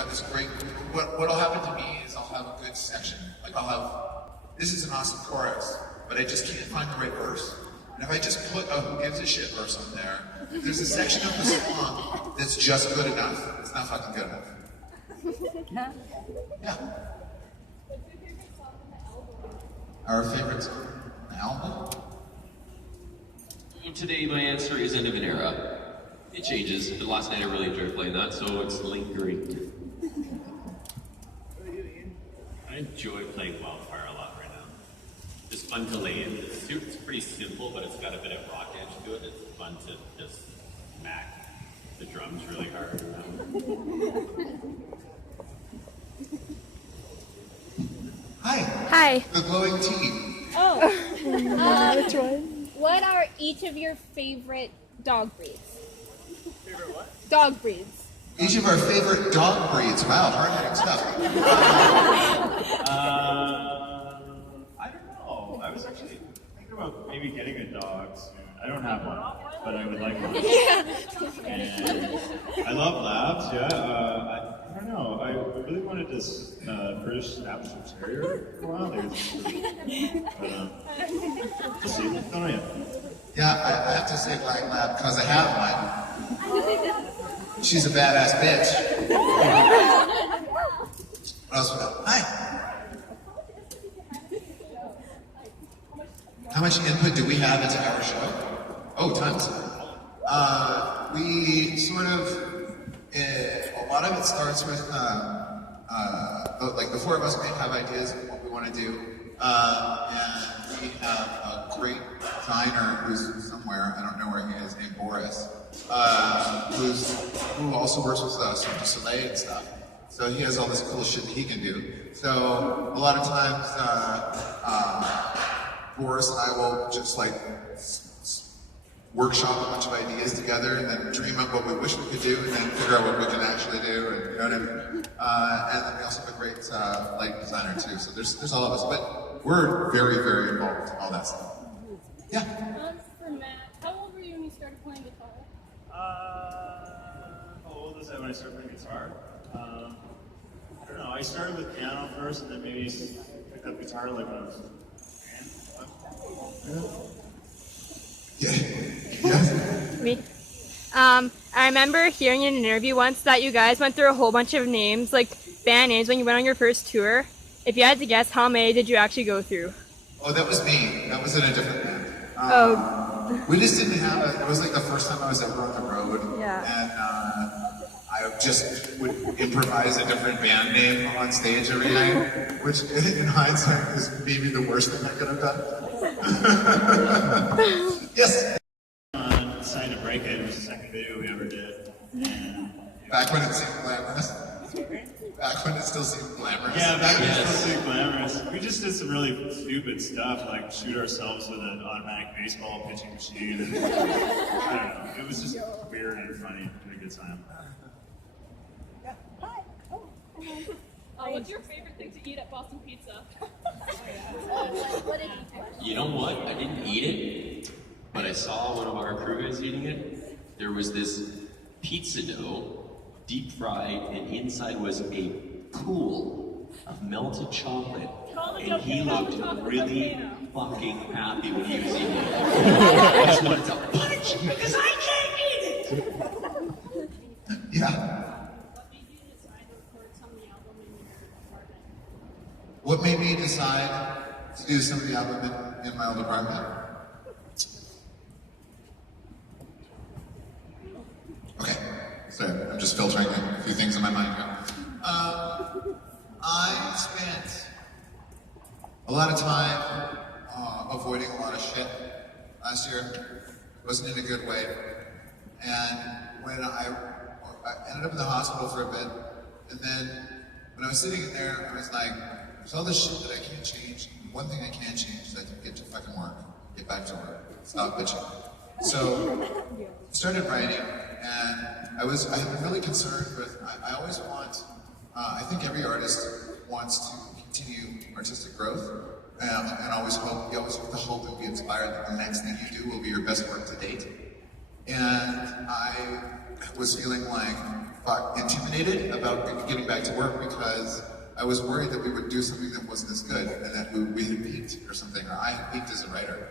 got this great, what'll happen to me is I'll have a good section. Like I'll have, this is an awesome chorus, but I just can't find the right verse. And if I just put a who gives a shit verse on there, if there's a section of the song that's just good enough, it's not fucking good enough. Yeah. Our favorite song on the album? Today my answer is End of an Era. It changes, but last night I really enjoyed playing that, so it's Lingering. I enjoy playing Wildfire a lot right now. It's fun to lay in. It's pretty simple, but it's got a bit of rock edge to it. It's fun to just smack the drums really hard. Hi. Hi. The glowing tea. Oh. Which one? What are each of your favorite dog breeds? Favorite what? Dog breeds. Each of our favorite dog breeds. Wow, hard-hitting stuff. I don't know. I was actually thinking about maybe getting a dog soon. I don't have one, but I would like one. And I love labs, yeah. I don't know. I really wanted this British Staffordshire Terrier for a while. But, we'll see. Don't know yet. Yeah, I have to say Black Lab because I have one. She's a badass bitch. What else we got? Hi. How much input do we have into our show? Oh, tons. We sort of, a lot of it starts with, like the four of us may have ideas of what we want to do, and we have a great designer who's somewhere, I don't know where he is, named Boris, who also works with Cirque du Soleil and stuff. So he has all this cool shit that he can do. So a lot of times, Boris and I will just like workshop a bunch of ideas together and then dream up what we wish we could do and then figure out what we can actually do, and you know what I mean? And then we also have a great light designer too. So there's all of us, but we're very, very involved in all that stuff. Yeah. For Matt, how old were you when you started playing guitar? How old was I when I started playing guitar? I don't know. I started with piano first, and then maybe picked up guitar like when I was 10. Yeah. Yes. Me. I remember hearing in an interview once that you guys went through a whole bunch of names, like band names, when you went on your first tour. If you had to guess, how many did you actually go through? Oh, that was me. That was in a different band. Oh. We just didn't have it was like the first time I was ever on the road. Yeah. And I just would improvise a different band name on stage every night, which in hindsight is maybe the worst thing I could have done. Yes? Decided to break it. It was the second video we ever did. And Back when it seemed glamorous. Back when it still seemed glamorous. yeah, back when it still seemed glamorous. We just did some really stupid stuff, like shoot ourselves with an automatic baseball pitching machine. And, I don't know. It was just weird and funny. We had a good time. What's your favorite thing to eat at Boston Pizza? You know what? I didn't eat it, but I saw one of our crew guys eating it. There was this pizza dough, deep fried, and inside was a pool of melted chocolate. And he looked really fucking happy when he was eating it. I just wanted to punch him because I can't eat it! Yeah. What made you decide to record some of the album in your What made me decide to do some of the album in my old apartment? Okay, sorry, I'm just filtering a few things in my mind here. I spent a lot of time avoiding a lot of shit last year. It wasn't in a good way. And when I ended up in the hospital for a bit, and then when I was sitting in there, I was like, there's all this shit that I can't change. One thing I can change is I can get to fucking work, get back to work, stop bitching. So I started writing, and I've been really concerned with, I always want, I think every artist wants to continue artistic growth, and always hope, you always have the hope and be inspired that the next thing you do will be your best work to date. And I was feeling like intimidated about getting back to work because I was worried that we would do something that wasn't as good and that we had peaked or something, or I had peaked as a writer.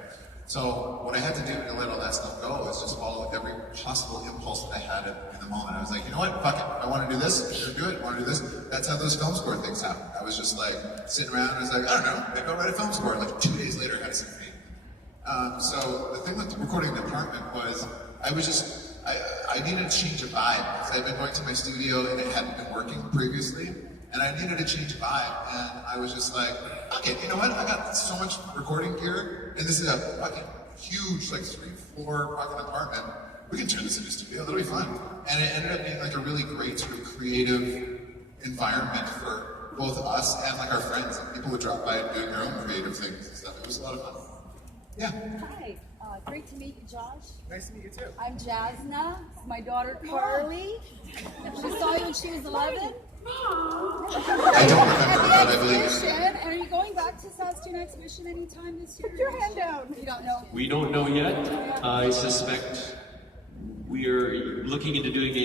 So what I had to do to let all that stuff go is just follow every possible impulse that I had in the moment. I was like, you know what, fuck it. I want to do this, I'm gonna do it, I want to do this. That's how those film score things happen. I was just like, sitting around and I was like, I don't know, maybe I'll write a film score. And like 2 days later, I had a symphony. So the thing with recording in the apartment was, I needed a change of vibe. Because I'd been going to my studio and it hadn't been working previously. And I needed a change of vibe. And I was just like, okay, you know what? I got so much recording gear. And this is a fucking huge, like 3-floor fucking apartment. We can turn this into a studio, that'll be fun. And it ended up being like a really great sort of creative environment for both us and like our friends. And people would drop by and doing their own creative things and stuff. It was a lot of fun. Yeah. Hi, great to meet you, Josh. Nice to meet you too. I'm Jasna. This is my daughter Carly. She saw you when she was 11. I don't remember, but I believe it. And are you going back to South Student Exhibition anytime this year? Put your hand down. You don't know? We don't know yet. I suspect we are looking into doing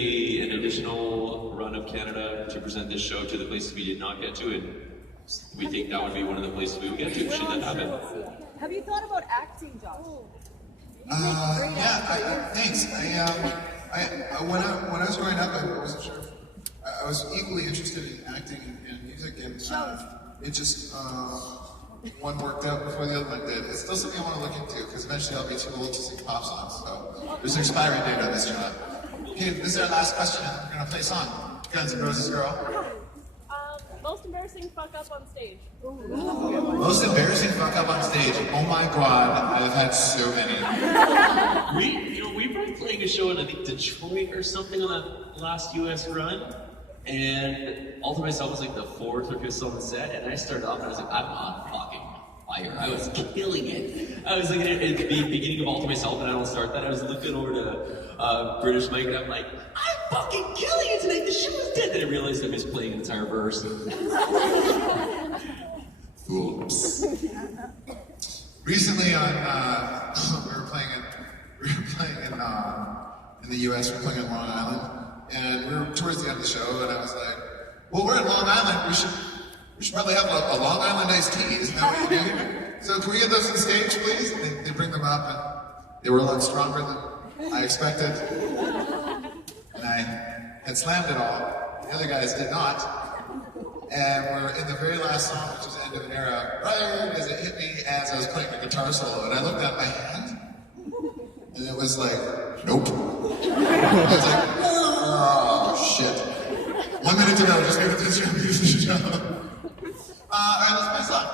an additional run of Canada to present this show to the places we did not get to, and we think that would be one of the places we would get to should that happen. Have you thought about acting, Josh? Yeah, thanks. When I was growing up, I wasn't sure. I was equally interested in acting and music, and it just one worked out before the other one did. It's still something I want to look into because eventually I'll be too old to sing pop songs. So there's an expiry date on this job. Okay, this is our last question. We're gonna play a song. Guns N' Roses, girl. Most embarrassing fuck up on stage. Most embarrassing fuck up on stage. Oh my god, I've had so many. We were playing a show in I think Detroit or something on the last US run, and All to Myself was like the 4th or 5th song set, and I started off and I was like, I'm on fucking fire. I was killing it. I was like at the beginning of All to Myself, and I don't start that. I was looking over to British Mike, and I'm like, I'm fucking killing it tonight. The show is dead. And I realized I missed playing an entire verse. Oops. Recently, we were playing in the U.S. We were playing in Long Island, and we were towards the end of the show, and I was like, "Well, we're in Long Island. We should probably have a Long Island iced tea. Isn't that what you do? So can we get those on stage, please?" And they bring them up, and they were a lot stronger than I expected, and I had slammed it all. The other guys did not. And we're in the very last song, which is End of an Era, right as it hit me as I was playing the guitar solo, and I looked at my hand, and it was like, nope. I was like, oh, shit. 1 minute to go, just give it to the show. Alright, let's play a song.